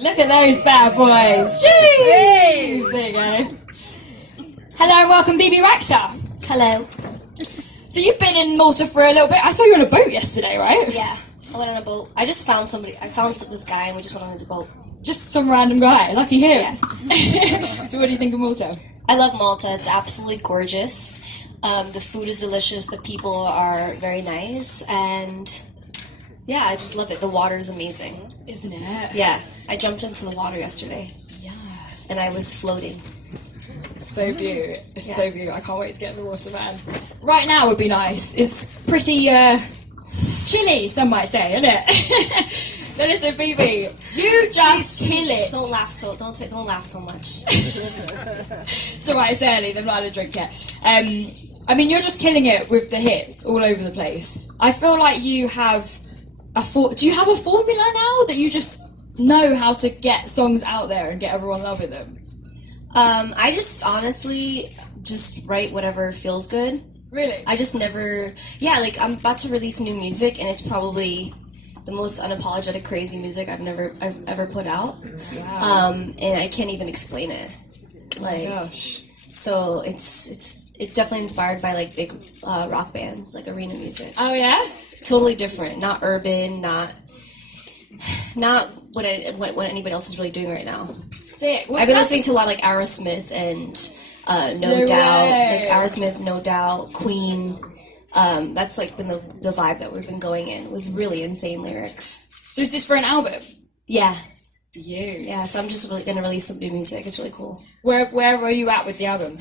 Look at those bad boys. Jeez. There you go. Hello and welcome, Bebe Rexha. Hello. So you've been in Malta for a little bit. I saw you on a boat yesterday, right? Yeah, I went on a boat. I just found somebody. I found this guy and we just went on his boat. Just some random guy. Lucky him. Yeah. So what do you think of Malta? I love Malta. It's absolutely gorgeous. The food is delicious. The people are very nice. And yeah, I just love it. The water is amazing. Isn't it? Yeah. I jumped into the water yesterday. Yeah. And I was floating. It's so beautiful. It's Yeah. so beautiful. I can't wait to get in the water, man. Right now would be nice. It's pretty chilly, some might say, isn't it? But listen, Bebe, you just kill it. Don't laugh so much. It's alright, it's early, they've not had a drink yet. I mean, you're just killing it with the hits all over the place. I feel like you have do you have a formula now that you just know how to get songs out there and get everyone loving them? I just honestly just write whatever feels good. Really? I just never, like I'm about to release new music and it's probably the most unapologetic crazy music I've ever put out. Wow. And I can't even explain it. Like, oh my gosh. So it's definitely inspired by like big rock bands, like arena music. Oh yeah? Totally different, not urban, not what anybody else is really doing right now. Sick. I've been listening to a lot like Aerosmith and No Doubt, like Aerosmith, No Doubt, Queen. That's like been the vibe that we've been going in with really insane lyrics. So is this for an album? Yeah. For you? Yeah, so I'm just really gonna release some new music. It's really cool. Where are you at with the album?